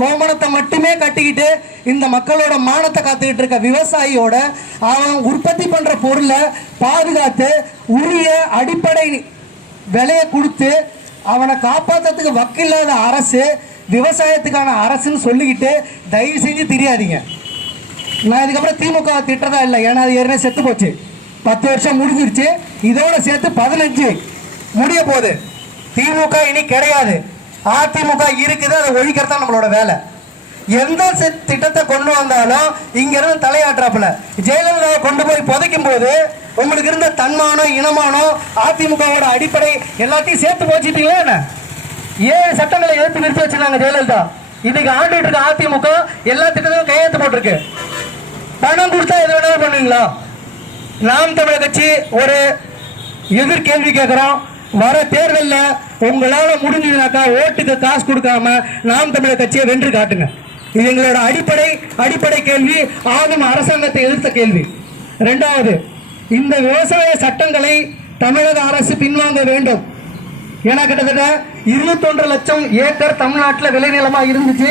கோமணத்தை மட்டுமே கட்டிக்கிட்டு இந்த மக்களோட மானத்தை காத்துக்கிட்டு இருக்க விவசாயியோட அவன் உற்பத்தி பண்ற பொருளை பாதுகாத்து உரிய அடிப்படை விலையை கொடுத்து அவனை காப்பாற்றுறதுக்கு வக்கில்லாத அரசு விவசாயத்துக்கான அரசுன்னு சொல்லிக்கிட்டு தயவு செஞ்சு தெரியாதீங்க. நான் இதுக்கப்புறம் திமுக திட்டதா இல்லை, ஏன்னா அது ஏற்கனவே செத்து போச்சு. 10 வருஷம் முடிஞ்சிருச்சு, இதோட சேர்த்து 15 முடிய போகுது. திமுக இனி கிடையாது, அதிமுக இருக்குது, அதை ஒழிக்கிறது நம்மளோட வேலை. எந்த திட்டத்தை கொண்டு வந்தாலும் இங்க இருந்து தலையாட்டுறாப்புல. ஜெயலலிதாவை கொண்டு போய் புதைக்கும் போது உங்களுக்கு இருந்த தன்மானம் இனமானம் அதிமுகவோட அடிப்படை எல்லாத்தையும் சேர்த்து போச்சுட்டீங்களா என்ன? 7 சட்டங்களை எடுத்து நிறுத்தி வச்சிருந்தாங்க ஜெயலலிதா. இன்னைக்கு ஆண்டுட்டு இருக்க அதிமுக எல்லா திட்டத்தையும் கையெழுத்து போட்டிருக்கு. பணம் கொடுத்தா எது வேணாலும் பண்ணுவீங்களா? நாம் தமிழர் கட்சி ஒரு எதிர்கேள்வி கேட்கிறோம். வர தேர்தலில் உங்களால முடிஞ்சதுனாக்கா ஓட்டுக்கு காசு கொடுக்காம நாம் தமிழர் கட்சியை வென்று காட்டுங்க. இது எங்களோட அடிப்படை கேள்வி, ஆளும் அரசாங்கத்தை எதிர்த்த கேள்வி. 2வது, இந்த விவசாய சட்டங்களை தமிழக அரசு பின்வாங்க வேண்டும். ஏன்னா கிட்டத்தட்ட 21 லட்சம் ஏக்கர் தமிழ்நாட்டில் விளைநிலமா இருந்துச்சு.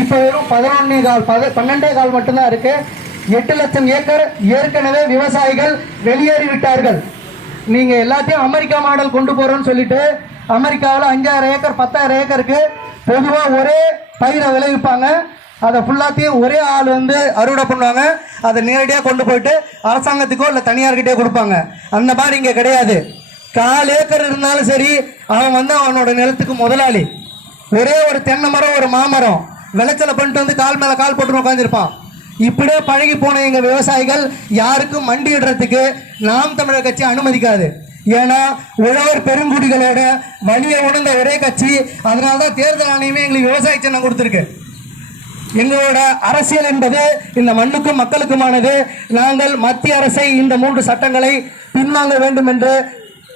இப்ப வெறும் 12.25 மட்டும்தான் இருக்கு. 8 லட்சம் ஏக்கர் ஏற்கனவே விவசாயிகள் வெளியேறி விட்டார்கள். நீங்க எல்லாத்தையும் அமெரிக்கா மாடல் கொண்டு போறோம்னு சொல்லிட்டு அமெரிக்காவில் 5000 ஏக்கர் 10,000 ஏக்கருக்கு பொதுவாக ஒரே பயிரை விளைவிப்பாங்க. அதை ஃபுல்லாத்தையும் ஒரே ஆள் வந்து அறுவடை பண்ணுவாங்க. அதை நேரடியாக கொண்டு போயிட்டு அரசாங்கத்துக்கோ இல்லை தனியார்கிட்டே கொடுப்பாங்க. அந்த மாதிரி இங்கே கிடையாது. 4 ஏக்கர் இருந்தாலும் சரி, அவன் வந்து அவனோட நிலத்துக்கு முதலாளி. ஒரே ஒரு தென்னை மரம் ஒரு மாமரம் விளைச்சலை பண்ணிட்டு வந்து கால் மேலே கால் போட்டு உட்காந்துருப்பான். இப்படியே பழகி போன எங்க விவசாயிகள் யாருக்கும் மண்டியிடுறதுக்கு நாம் தமிழர் கட்சி அனுமதிக்காது. ஏன்னா உழவர் பெருங்குடிகளோட வலியை உணர்ந்த ஒரே கட்சி. அதனால்தான் தேர்தல் ஆணையமே எங்களுக்கு விவசாய சின்னம் கொடுத்துருக்கு. எங்களோட அரசியல் என்பது இந்த மண்ணுக்கும் மக்களுக்குமானது. நாங்கள் மத்திய அரசை இந்த 3 சட்டங்களை பின்வாங்க வேண்டும் என்று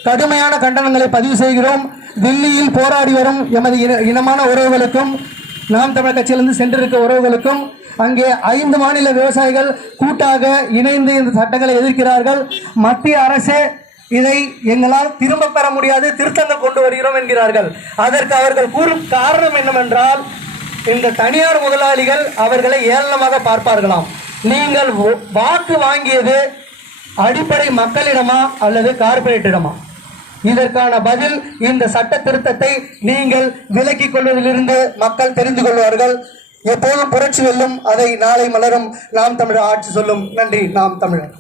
கடுமையான கண்டனங்களை பதிவு செய்கிறோம். தில்லியில் போராடி வரும் எமது இனமான உறவுகளுக்கும் நாம் தமிழர் கட்சியிலிருந்து சென்றிருக்க உறவுகளுக்கும் அங்கே 5 மாநில விவசாயிகள் கூட்டாக இணைந்து இந்த சட்டங்களை எதிர்க்கிறார்கள். மத்திய அரசு இதை எங்களால் திரும்ப பெற முடியாது, திருத்தங்கள் கொண்டு வருகிறோம் என்கிறார்கள். அதற்கு அவர்கள் கூறும் காரணம் என்னவென்றால், இந்த தனியார் முதலாளிகள் அவர்களை ஏளனமாக பார்ப்பார்களாம். நீங்கள் வாக்கு வாங்கியது அடிப்படை மக்களிடமா அல்லது கார்பரேட்டிடமா? இதற்கான பதில் இந்த சட்ட திருத்தத்தை நீங்கள் விலக்கிக் கொள்வதிலிருந்து மக்கள் தெரிந்து கொள்வார்கள். எப்போதும் புரட்சி வெல்லும், அதை நாளை மலரும். நாம் தமிழர் ஆட்சி சொல்லும். நன்றி. நாம் தமிழர்.